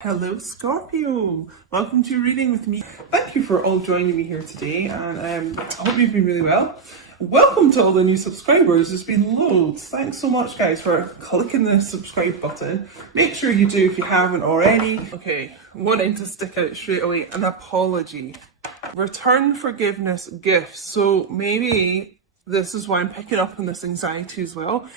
Hello Scorpio! Welcome to your reading with me. Thank you for all joining me here today, and I hope you've been really well. Welcome to all the new subscribers. There's been loads. Thanks so much guys for clicking the subscribe button. Make sure you do if you haven't already. Okay, wanting to stick out straight away, an apology. Return forgiveness gifts. So maybe this is why I'm picking up on this anxiety as well.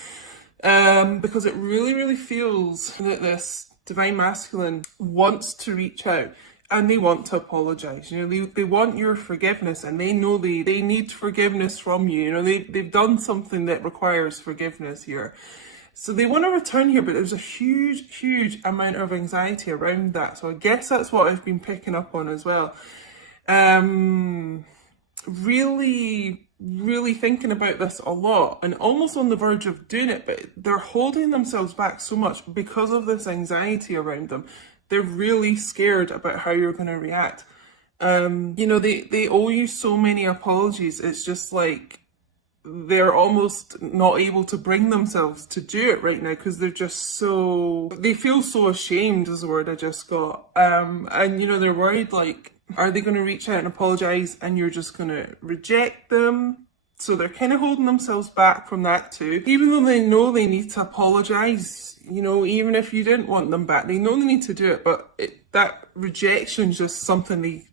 Because it really feels that this Divine Masculine wants to reach out and they want to apologize. You know, they want your forgiveness, and they know they need forgiveness from you. You know, they've done something that requires forgiveness here. So they want to return here, but there's a huge amount of anxiety around that. So I guess that's what I've been picking up on as well. Really thinking about this a lot and almost on the verge of doing it, but they're holding themselves back so much because of this anxiety around them. They're really scared about how you're going to react. You know, they owe you so many apologies. It's just like they're almost not able to bring themselves to do it right now because they're just they feel so ashamed is the word I just got. And you know, they're worried, like, are they going to reach out and apologise and you're just going to reject them? So they're kind of holding themselves back from that too. Even though they know they need to apologise, you know, even if you didn't want them back, they know they need to do it, but that rejection is just something they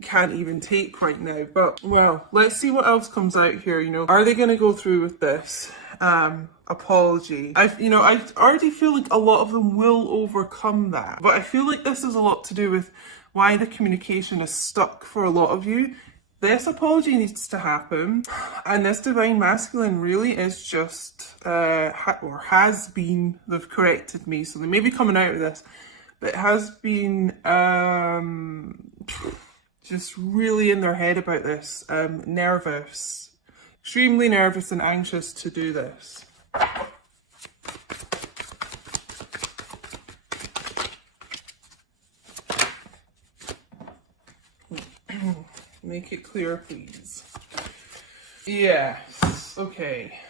can't even take right now. But, well, let's see what else comes out here, you know. Are they going to go through with this apology? I already feel like a lot of them will overcome that. But I feel like this is a lot to do with why the communication is stuck for a lot of you. This apology needs to happen, and this Divine Masculine really is just, or has been, they've corrected me, so they may be coming out of this, but it has been just really in their head about this, nervous, extremely nervous and anxious to do this. Make it clear, please. Yes, okay.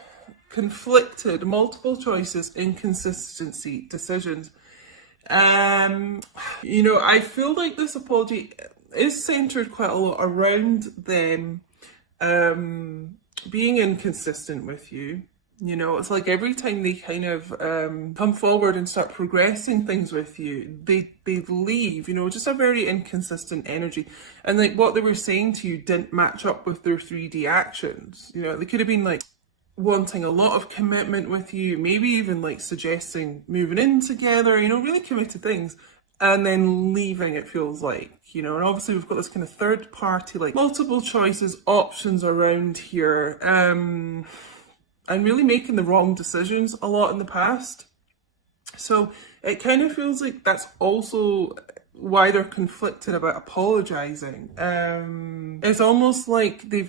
Conflicted, multiple choices, inconsistency, decisions. You know, I feel like this apology is centered quite a lot around them being inconsistent with you. You know, it's like every time they kind of come forward and start progressing things with you, they leave, you know, just a very inconsistent energy. And like what they were saying to you didn't match up with their 3D actions. You know, they could have been like wanting a lot of commitment with you, maybe even like suggesting moving in together, you know, really committed things, and then leaving, it feels like, you know. And obviously we've got this kind of third party, like multiple choices, options around here. And really making the wrong decisions a lot in the past. So it kind of feels like that's also why they're conflicted about apologising. It's almost like they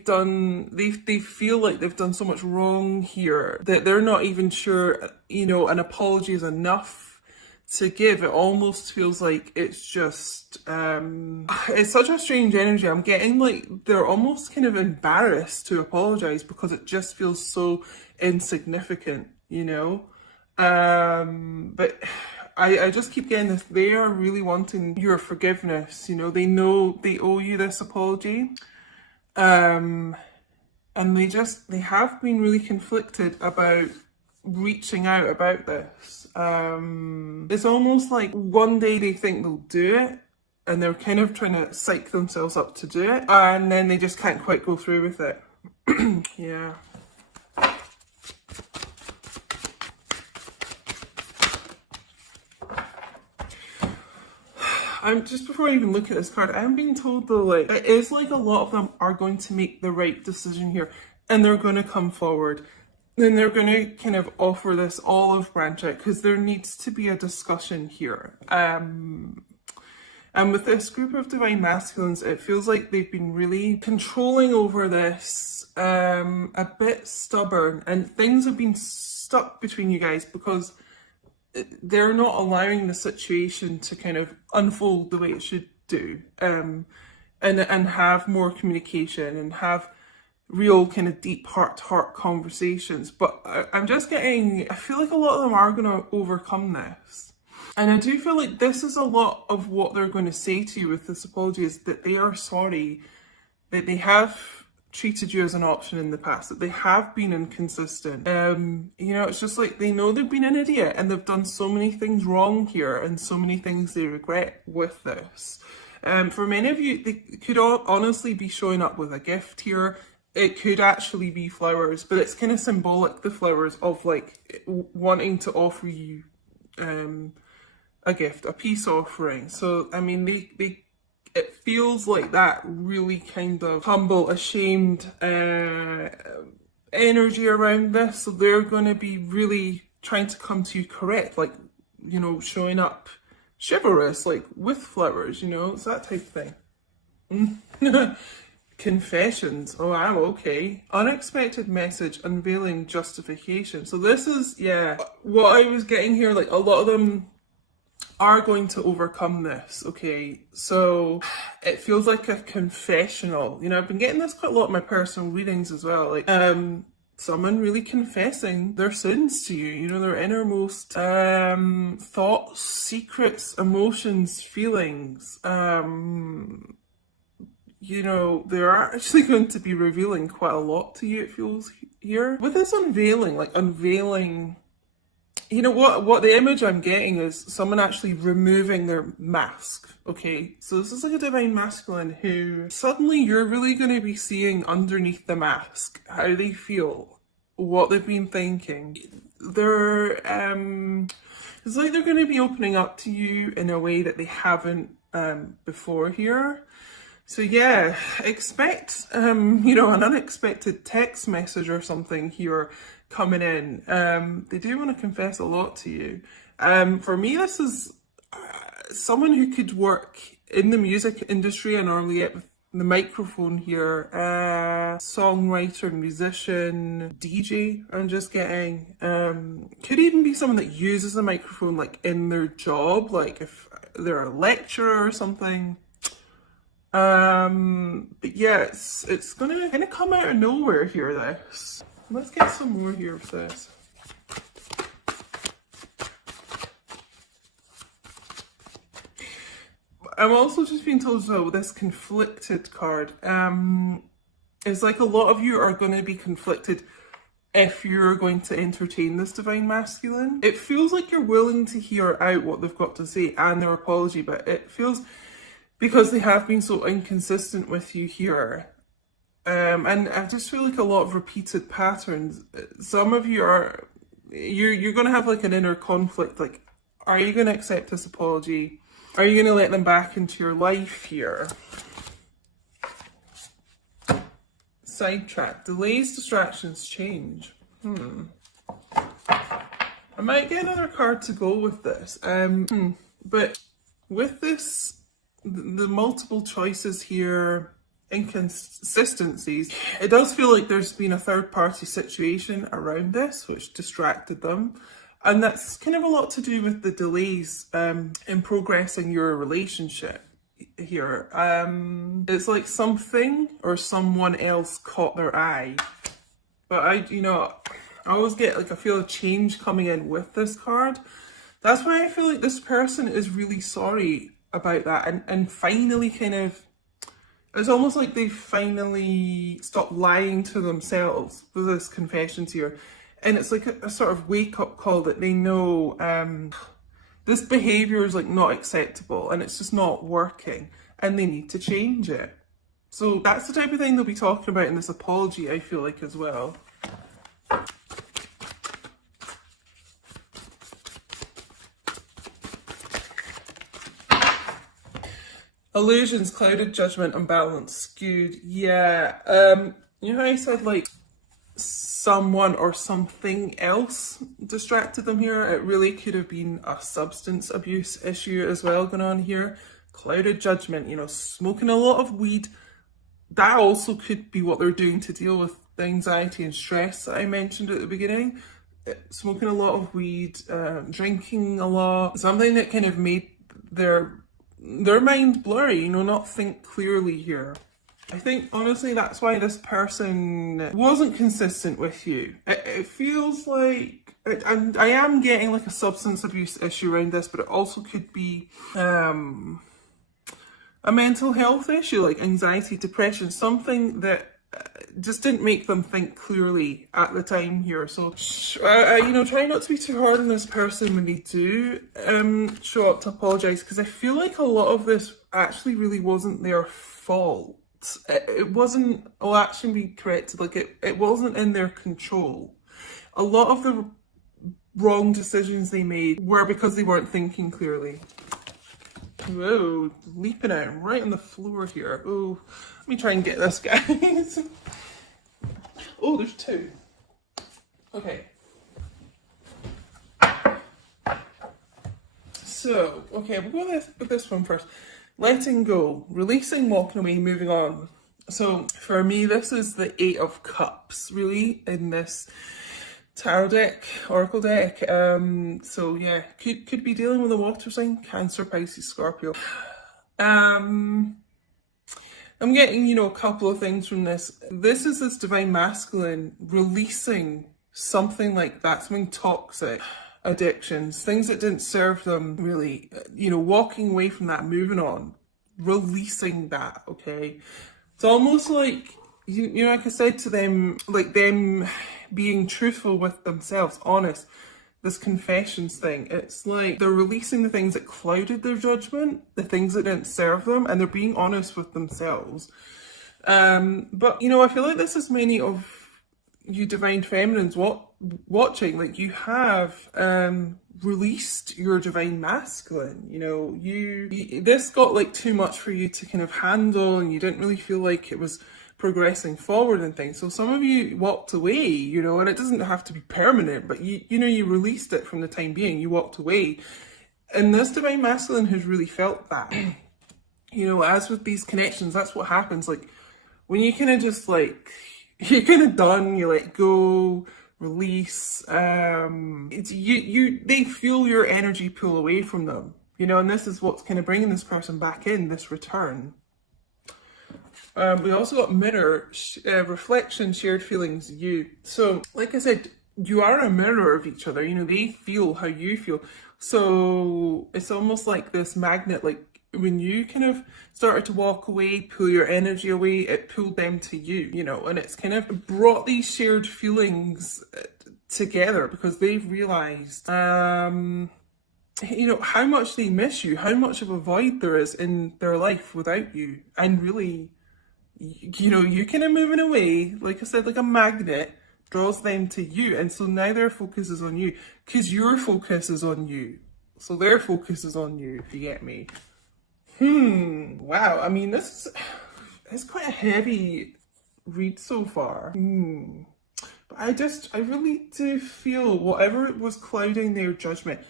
feel like they've done so much wrong here that they're not even sure, you know, an apology is enough to give. It almost feels like it's just, it's such a strange energy. I'm getting like they're almost kind of embarrassed to apologise because it just feels so insignificant, you know. But I just keep getting this. They are really wanting your forgiveness, you know. They know they owe you this apology. And they have been really conflicted about reaching out about this. It's almost like one day they think they'll do it and they're kind of trying to psych themselves up to do it, and then they just can't quite go through with it. Yeah. Just before I even look at this card, I'm being told though, like, it is like a lot of them are going to make the right decision here and they're going to come forward. Then they're going to kind of offer this olive branch out because there needs to be a discussion here. And with this group of Divine Masculines, it feels like they've been really controlling over this, a bit stubborn, and things have been stuck between you guys because they're not allowing the situation to kind of unfold the way it should do, and have more communication and have real kind of deep heart-to-heart conversations. But I'm just getting, I feel like a lot of them are going to overcome this. And I do feel like this is a lot of what they're going to say to you with this apology, is that they are sorry, that they have treated you as an option in the past, that they have been inconsistent. You know, it's just like they know they've been an idiot and they've done so many things wrong here and so many things they regret with this. For many of you, they could honestly be showing up with a gift here. It could actually be flowers, but it's kind of symbolic, the flowers, of like wanting to offer you a gift, a peace offering. So, I mean, it feels like that really kind of humble, ashamed energy around this. So they're going to be really trying to come to you correct, like, you know, showing up chivalrous, like with flowers, you know, it's that type of thing. Confessions. Oh, wow, okay. Unexpected message, unveiling justification. So this is, yeah, what I was getting here, like a lot of them are going to overcome this, okay? So it feels like a confessional. You know, I've been getting this quite a lot in my personal readings as well. Like, someone really confessing their sins to you, you know, their innermost thoughts, secrets, emotions, feelings. You know, they're actually going to be revealing quite a lot to you, it feels here. With this unveiling, like unveiling, you know, what the image I'm getting is someone actually removing their mask, okay? So this is like a divine masculine who suddenly you're really going to be seeing underneath the mask how they feel, what they've been thinking. They're, it's like they're going to be opening up to you in a way that they haven't before here. So yeah, expect, you know, an unexpected text message or something here coming in. They do want to confess a lot to you. For me, this is someone who could work in the music industry. I normally get the microphone here. Songwriter, musician, DJ, I'm just getting. Could even be someone that uses a microphone like in their job, like if they're a lecturer or something. But yeah, it's gonna kind of come out of nowhere here, this. Let's get some more here with this. I'm also just being told as well with this conflicted card. It's like a lot of you are going to be conflicted if you're going to entertain this divine masculine. It feels like you're willing to hear out what they've got to say and their apology, but it feels, because they have been so inconsistent with you here. And I just feel like a lot of repeated patterns. Some of you are, you're going to have like an inner conflict. Like, are you going to accept this apology? Are you going to let them back into your life here? Sidetrack. Delays, distractions, change. I might get another card to go with this. But with this, the multiple choices here, inconsistencies, it does feel like there's been a third party situation around this which distracted them, and that's kind of a lot to do with the delays in progressing your relationship here. It's like something or someone else caught their eye, but I always get like a feel of change coming in with this card. That's why I feel like this person is really sorry about that, and finally kind of, it's almost like they finally stopped lying to themselves with this confessions here. And it's like a sort of wake-up call that they know this behaviour is like not acceptable and it's just not working and they need to change it. So that's the type of thing they'll be talking about in this apology, I feel like, as well. Illusions, clouded, judgment, unbalanced, skewed. Yeah. You know how I said like someone or something else distracted them here? It really could have been a substance abuse issue as well going on here. Clouded judgment, you know, smoking a lot of weed. That also could be what they're doing to deal with the anxiety and stress that I mentioned at the beginning. Smoking a lot of weed, drinking a lot. Something that kind of made their mind blurry, you know, not think clearly here. I think, honestly, that's why this person wasn't consistent with you. It feels like And I am getting like a substance abuse issue around this, but it also could be a mental health issue, like anxiety, depression, something that just didn't make them think clearly at the time here. So, you know, try not to be too hard on this person when they do show up to apologise, because I feel like a lot of this actually really wasn't their fault. It wasn't, I'll actually be corrected, like it wasn't in their control. A lot of the wrong decisions they made were because they weren't thinking clearly. Whoa, leaping out right on the floor here. Oh, let me try and get this, guys. Oh, there's two. Okay. So, okay, we'll go with this one first. Letting go, releasing, walking away, moving on. So, for me, this is the Eight of Cups, really, in this tarot deck, oracle deck. So yeah, could be dealing with a water sign, Cancer, Pisces, Scorpio. I'm getting, you know, a couple of things from this. This is this divine masculine releasing something like that, something toxic, addictions, things that didn't serve them really, you know, walking away from that, moving on, releasing that, okay? It's almost like, you know, like I said to them, like them being truthful with themselves, honest, this confessions thing, it's like they're releasing the things that clouded their judgment, the things that didn't serve them, and they're being honest with themselves. But, you know, I feel like this is many of you divine feminines watching, like you have released your divine masculine, you know, you this got like too much for you to kind of handle, and you didn't really feel like it was progressing forward and things. So some of you walked away, you know, and it doesn't have to be permanent, but you know, you released it from the time being, you walked away. And this divine masculine has really felt that. You know, as with these connections, that's what happens. Like when you kind of just like, you're kind of done, you let go, release, it's they feel your energy pull away from them, you know, and this is what's kind of bringing this person back in, this return. We also got mirror, reflection, shared feelings, you. So, like I said, you are a mirror of each other. You know, they feel how you feel. So it's almost like this magnet, like when you kind of started to walk away, pull your energy away, it pulled them to you, you know, and it's kind of brought these shared feelings together because they've realised, you know, how much they miss you, how much of a void there is in their life without you. And really, you know, you kind of moving away, like I said, like a magnet draws them to you. And so now their focus is on you because your focus is on you. So their focus is on you, if you get me. Wow. I mean, this is quite a heavy read so far. But I really do feel whatever was clouding their judgment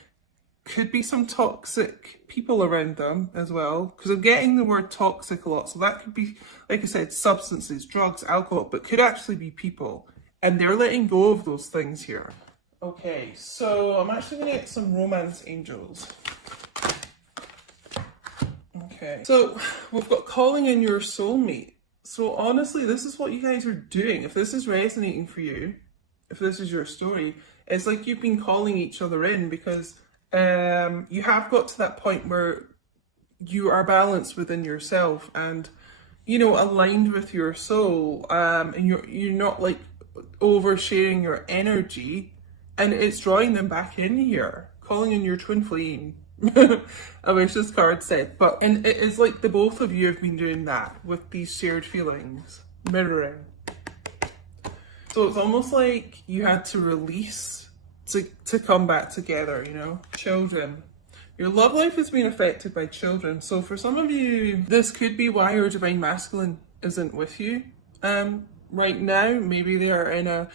could be some toxic people around them as well, because I'm getting the word toxic a lot. So that could be, like I said, substances, drugs, alcohol, but could actually be people. And they're letting go of those things here. Okay, so I'm actually going to get some romance angels. Okay, so we've got calling in your soulmate. So honestly, this is what you guys are doing. If this is resonating for you, if this is your story, it's like you've been calling each other in because you have got to that point where you are balanced within yourself and, you know, aligned with your soul, and you're not like oversharing your energy, and it's drawing them back in here, calling in your twin flame. I wish this card said, and it is like the both of you have been doing that with these shared feelings, mirroring. So it's almost like you had to release to come back together, you know. Children. Your love life has been affected by children. So for some of you, this could be why your divine masculine isn't with you right now. Maybe they are in a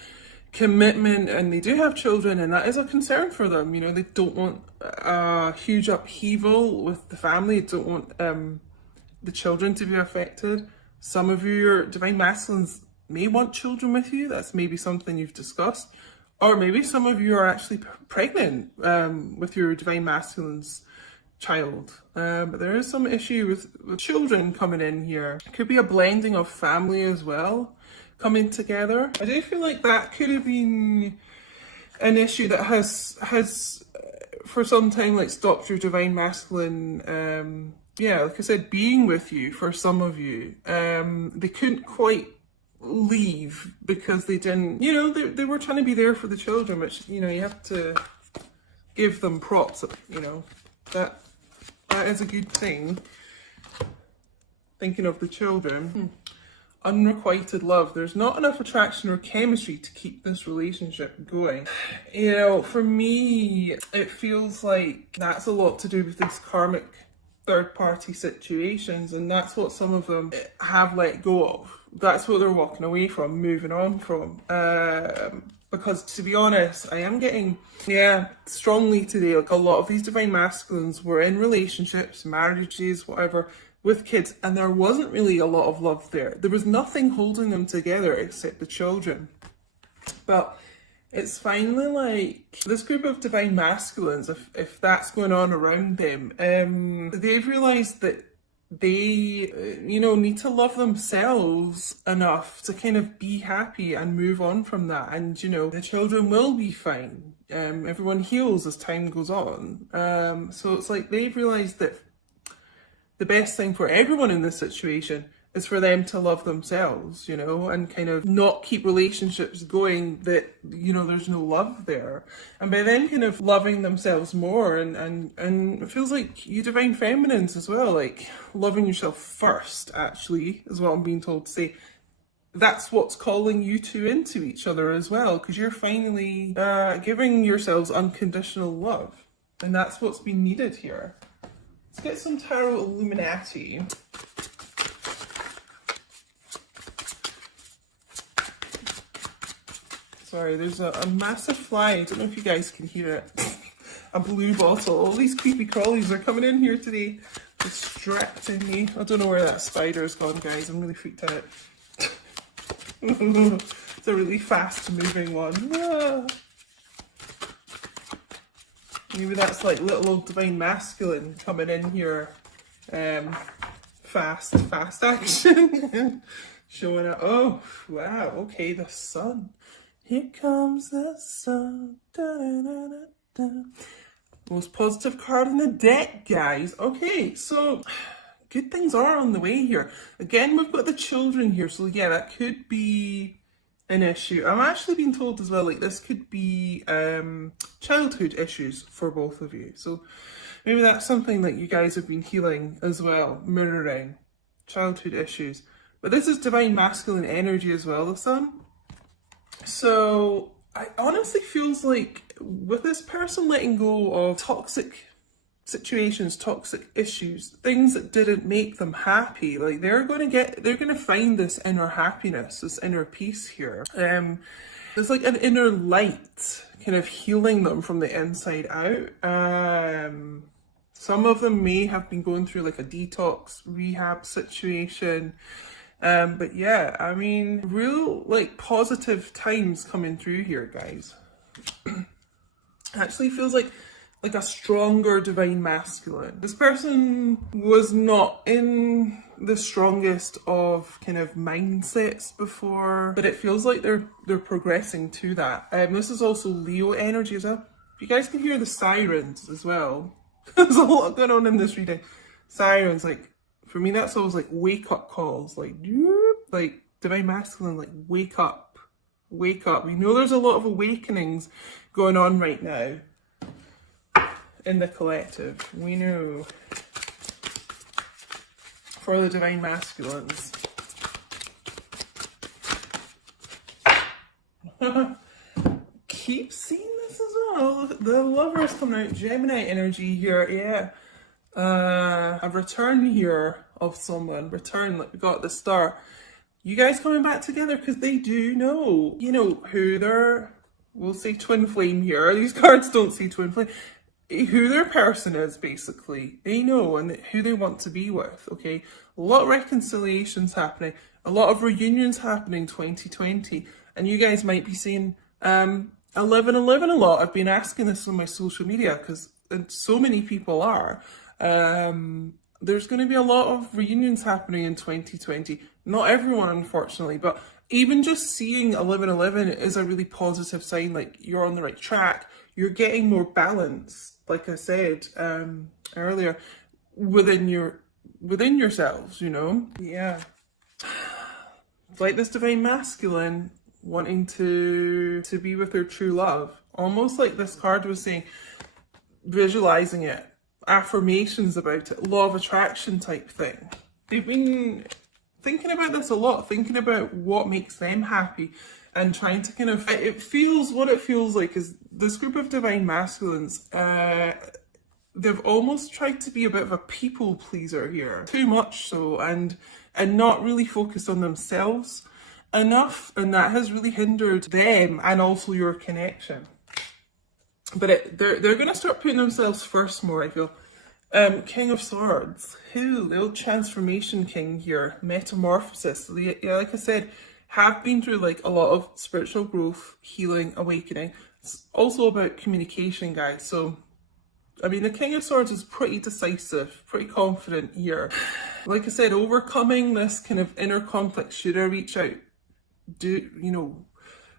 commitment and they do have children, and that is a concern for them. You know, they don't want a huge upheaval with the family. They don't want the children to be affected. Some of you, your divine masculines may want children with you. That's maybe something you've discussed. Or maybe some of you are actually pregnant with your divine masculine's child. But there is some issue with children coming in here. It could be a blending of family as well, coming together. I do feel like that could have been an issue that has for some time like stopped your divine masculine, yeah, like I said, being with you. For some of you, they couldn't quite leave because they didn't, you know, they were trying to be there for the children, which, you know, you have to give them props, you know, that is a good thing. Thinking of the children. Unrequited love. There's not enough attraction or chemistry to keep this relationship going. You know, for me, it feels like that's a lot to do with these karmic third-party situations, and that's what some of them have let go of. That's what they're walking away from, moving on from. Because to be honest, I am getting, yeah, strongly today, like a lot of these divine masculines were in relationships, marriages, whatever, with kids, and there wasn't really a lot of love there. There was nothing holding them together except the children. But it's finally like this group of divine masculines, if that's going on around them, they've realised that they, you know, need to love themselves enough to kind of be happy and move on from that. And, you know, the children will be fine. Everyone heals as time goes on. So it's like they've realised that the best thing for everyone in this situation is for them to love themselves, you know, and kind of not keep relationships going that, you know, there's no love there. And by then kind of loving themselves more, and it feels like you divine feminines as well, like loving yourself first, actually, is what I'm being told to say. That's what's calling you two into each other as well, because you're finally giving yourselves unconditional love. And that's what's been needed here. Let's get some Tarot Illuminati. Sorry, there's a massive fly. I don't know if you guys can hear it. A blue bottle. All these creepy crawlies are coming in here today, distracting me. I don't know where that spider's gone, guys. I'm really freaked out. It's a really fast moving one. Ah. Maybe that's like little old divine masculine coming in here. Fast action. Showing it. Oh, wow. Okay, the sun. Here comes the sun. Da, da, da, da, da. Most positive card in the deck, guys. Okay, so good things are on the way here. Again, we've got the children here. So yeah, that could be an issue. I'm actually being told as well, like this could be childhood issues for both of you. So maybe that's something that you guys have been healing as well, mirroring childhood issues. But this is divine masculine energy as well, the sun. So I honestly feels like with this person letting go of toxic situations, toxic issues, things that didn't make them happy, like they're gonna find this inner happiness, this inner peace here. There's like an inner light kind of healing them from the inside out. Some of them may have been going through like a detox rehab situation. But yeah, I mean, real like positive times coming through here, guys. Actually feels like a stronger divine masculine. This person was not in the strongest of kind of mindsets before, but it feels like they're progressing to that. This is also Leo energy as well. You guys can hear the sirens as well. There's a lot going on in this reading. Sirens, like, for me, that's always like wake up calls, like divine masculine, like wake up, wake up. We know there's a lot of awakenings going on right now in the collective. We know for the divine masculines. Keep seeing this as well. The lovers coming out, Gemini energy here, yeah. A return here of someone, return, like we got at the start. You guys coming back together because they do know, you know, who their, we'll say twin flame here. These cards don't say twin flame. Who their person is, basically. They know, and who they want to be with, okay? A lot of reconciliations happening, a lot of reunions happening 2020, and you guys might be seeing 1111 a lot. I've been asking this on my social media because so many people are. There's going to be a lot of reunions happening in 2020. Not everyone, unfortunately, but even just seeing 1111 is a really positive sign, like you're on the right track. You're getting more balance, like I said earlier, within yourselves, you know? Yeah. It's like this divine masculine wanting to be with their true love. Almost like this card was saying, visualizing it, affirmations about it, law of attraction type thing. They've been thinking about this a lot, thinking about what makes them happy and trying to kind of, what it feels like is this group of divine masculines, they've almost tried to be a bit of a people pleaser here, too much so, and not really focused on themselves enough, and that has really hindered them and also your connection. But they're going to start putting themselves first more, I feel. King of Swords, the old transformation king here, metamorphosis. Yeah, like I said, have been through like a lot of spiritual growth, healing, awakening. It's also about communication, guys. So, I mean, the King of Swords is pretty decisive, pretty confident here. Like I said, overcoming this kind of inner conflict. Should I reach out?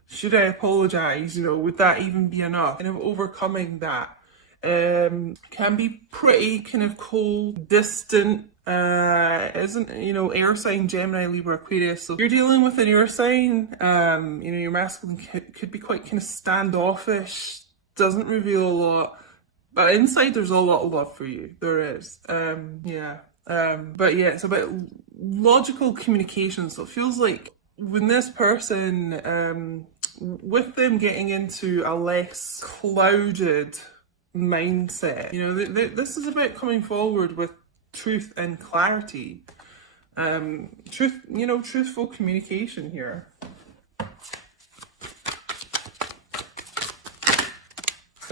Should I apologize? Would that even be enough? Kind of overcoming that. Can be pretty kind of cold, distant, isn't, air sign, Gemini, Libra, Aquarius. So you're dealing with an air sign, your masculine could be quite kind of standoffish, doesn't reveal a lot, but inside there's a lot of love for you. There is. But yeah, it's about logical communication. So it feels like when this person, with them getting into a less clouded mindset, this is about coming forward with truth and clarity, truthful communication here.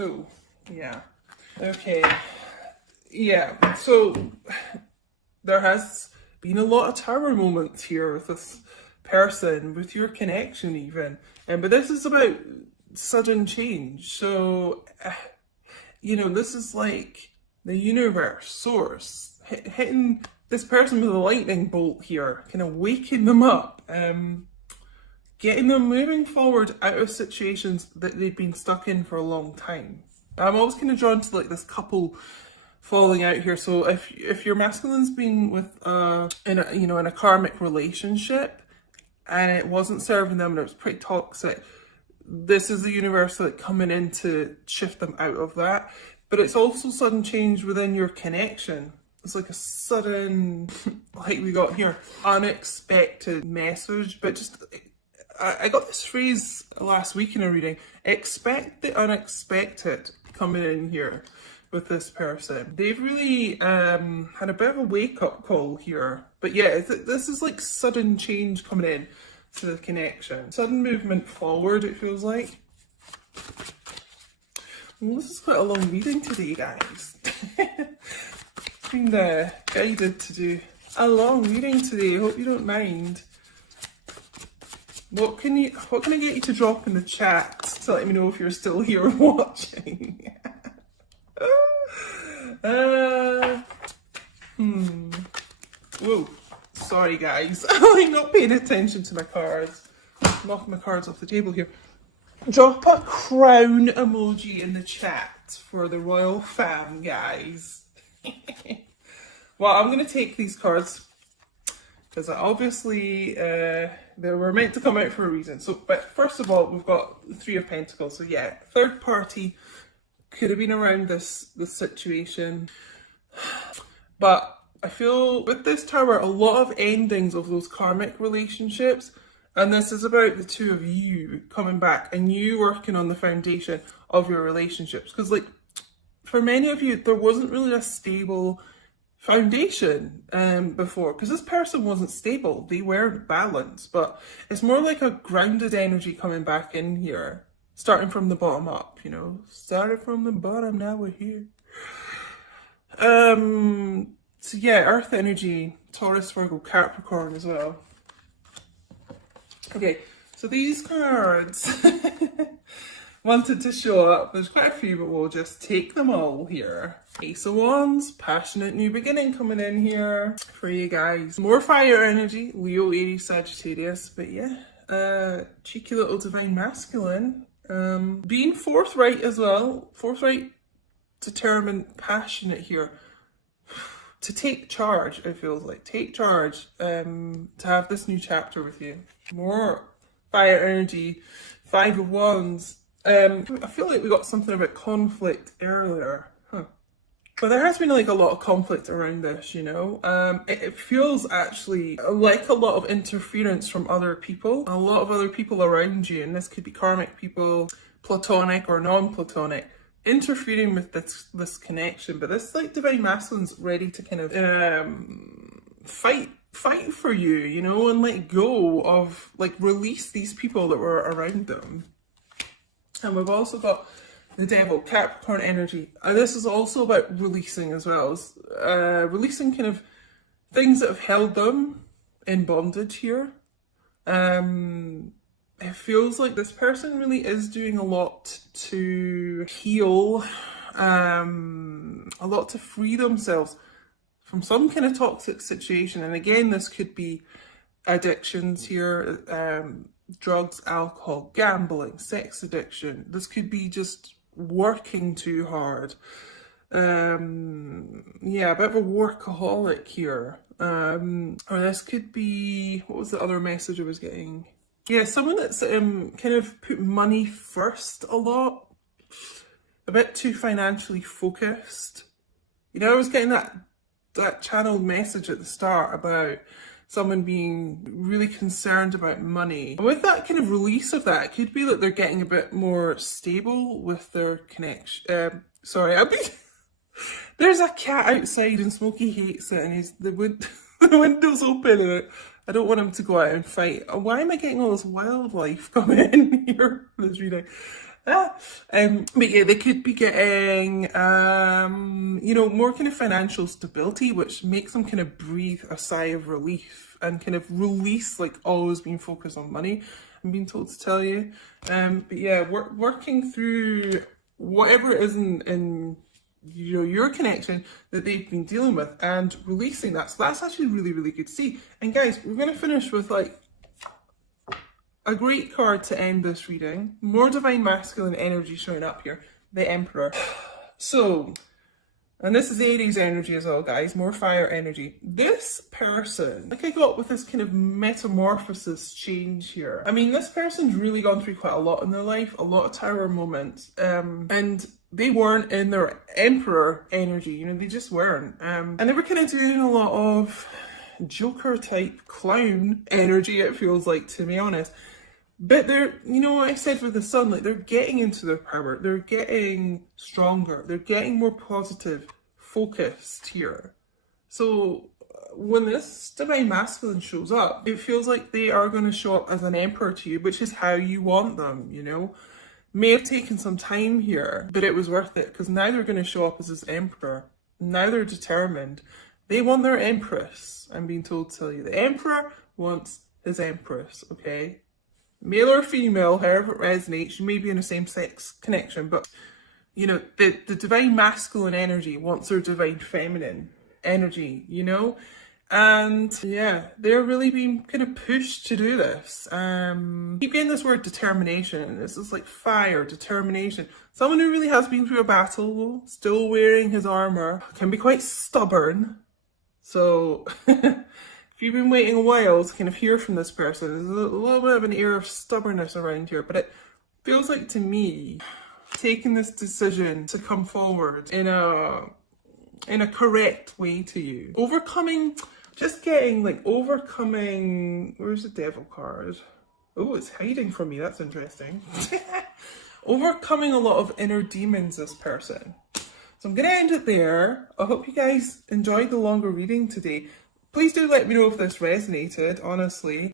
Oh, yeah. Okay. Yeah, so there has been a lot of tower moments here with this person, with your connection even, but this is about sudden change. So this is like the universe, source, hitting this person with a lightning bolt here, kind of waking them up, getting them moving forward out of situations that they've been stuck in for a long time. I'm always kind of drawn to like this couple falling out here. So if your masculine's been with in a karmic relationship and it wasn't serving them and it was pretty toxic, this is the universe like coming in to shift them out of that. But it's also sudden change within your connection. It's like a sudden, like we got here, unexpected message. But just, I got this phrase last week in a reading, expect the unexpected coming in here with this person. They've really had a bit of a wake-up call here. But yeah, this is like sudden change coming in to the connection. Sudden movement forward, it feels like. Well, this is quite a long reading today, guys. Been guided to do a long reading today. Hope you don't mind. What can I get you to drop in the chat to let me know if you're still here watching? Whoa. Sorry, guys. I'm not paying attention to my cards. Knocking my cards off the table here. Drop a crown emoji in the chat for the royal fam, guys. Well, I'm going to take these cards because obviously they were meant to come out for a reason. So, but first of all, we've got the Three of Pentacles. So yeah, third party could have been around this situation. But I feel with this tower, a lot of endings of those karmic relationships. And this is about the two of you coming back and you working on the foundation of your relationships. Because like, for many of you, there wasn't really a stable foundation before. Because this person wasn't stable. They weren't balanced. But it's more like a grounded energy coming back in here. Starting from the bottom up, Started from the bottom, now we're here. So yeah, Earth energy, Taurus, Virgo, Capricorn as well. Okay, so these cards wanted to show up. There's quite a few, but we'll just take them all here. Ace of Wands, passionate new beginning coming in here for you guys. More fire energy, Leo, Aries, Sagittarius. But yeah, cheeky little divine masculine. Being forthright as well. Forthright, determined, passionate here. To take charge, it feels like. Take charge, to have this new chapter with you. More fire energy, 5 of Wands. I feel like we got something about conflict earlier. But there has been like a lot of conflict around this, you know. It feels actually like a lot of interference from other people. A lot of other people around you, and this could be karmic people, platonic or non-platonic, interfering with this connection. But this like divine masculine's ready to kind of fight for you, you know, and let go of, like, release these people that were around them. And we've also got the Devil, Capricorn energy. And this is also about releasing as well. It's, releasing kind of things that have held them in bondage here. It feels like this person really is doing a lot to heal, a lot to free themselves from some kind of toxic situation. And again, this could be addictions here, drugs, alcohol, gambling, sex addiction. This could be just working too hard. Yeah, a bit of a workaholic here. Or this could be, what was the other message I was getting? Yeah, someone that's kind of put money first a lot. A bit too financially focused. You know, I was getting that channeled message at the start about someone being really concerned about money. And with that kind of release of that, it could be that they're getting a bit more stable with their connection. Sorry, there's a cat outside and Smokey hates it, and the window's open, and I don't want him to go out and fight. Why am I getting all this wildlife coming in here for this reading? But yeah, they could be getting, you know, more kind of financial stability, which makes them kind of breathe a sigh of relief and kind of release, like, always being focused on money, I'm being told to tell you. But yeah, working through whatever it is in you know, your connection that they've been dealing with and releasing that. So that's actually really, really good to see. And guys, we're going to finish with, like, a great card to end this reading. More divine masculine energy showing up here. The Emperor. So, and this is Aries energy as well, guys. More fire energy. This person, like I got with this kind of metamorphosis change here. I mean, this person's really gone through quite a lot in their life. A lot of tower moments. And they weren't in their Emperor energy. You know, they just weren't. And they were kind of doing a lot of Joker type clown energy, it feels like, to be honest. But they're, you know what I said with the Sun, like, they're getting into their power, they're getting stronger, they're getting more positive, focused here. So when this divine masculine shows up, it feels like they are going to show up as an Emperor to you, which is how you want them, you know. May have taken some time here, but it was worth it, because now they're going to show up as this Emperor. Now they're determined. They want their Empress, I'm being told to tell you. The Emperor wants his Empress, okay? Male or female, however it resonates. You may be in a same-sex connection, but, you know, the divine masculine energy wants their divine feminine energy, you know? And yeah, they're really being kind of pushed to do this. Keep getting this word determination. This is like fire, determination. Someone who really has been through a battle, still wearing his armor, can be quite stubborn. So if you've been waiting a while to kind of hear from this person, there's a little bit of an air of stubbornness around here, but it feels like, to me, taking this decision to come forward in a correct way to you. Overcoming, just getting, like, overcoming, where's the Devil card? Oh, it's hiding from me, that's interesting. Overcoming a lot of inner demons, this person. So I'm going to end it there. I hope you guys enjoyed the longer reading today. Please do let me know if this resonated, honestly.